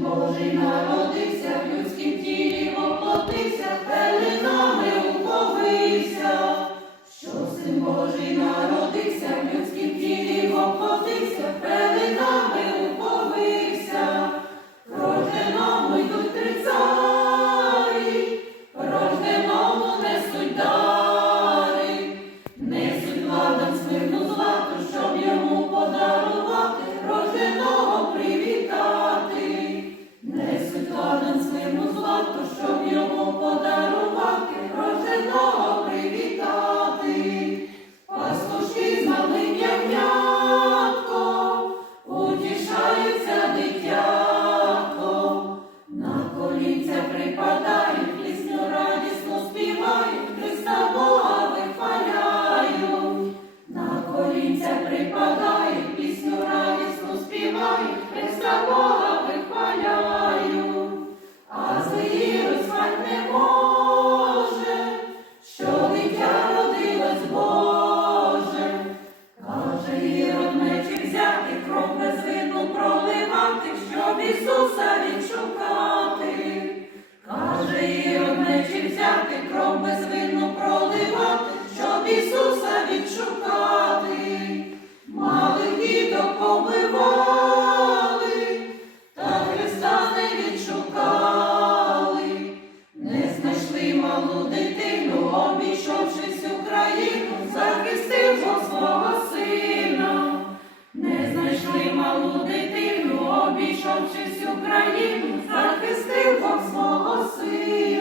Божий народився в людськім тілі. Pagan. Щоб честь Україну захистив Бог свого сина.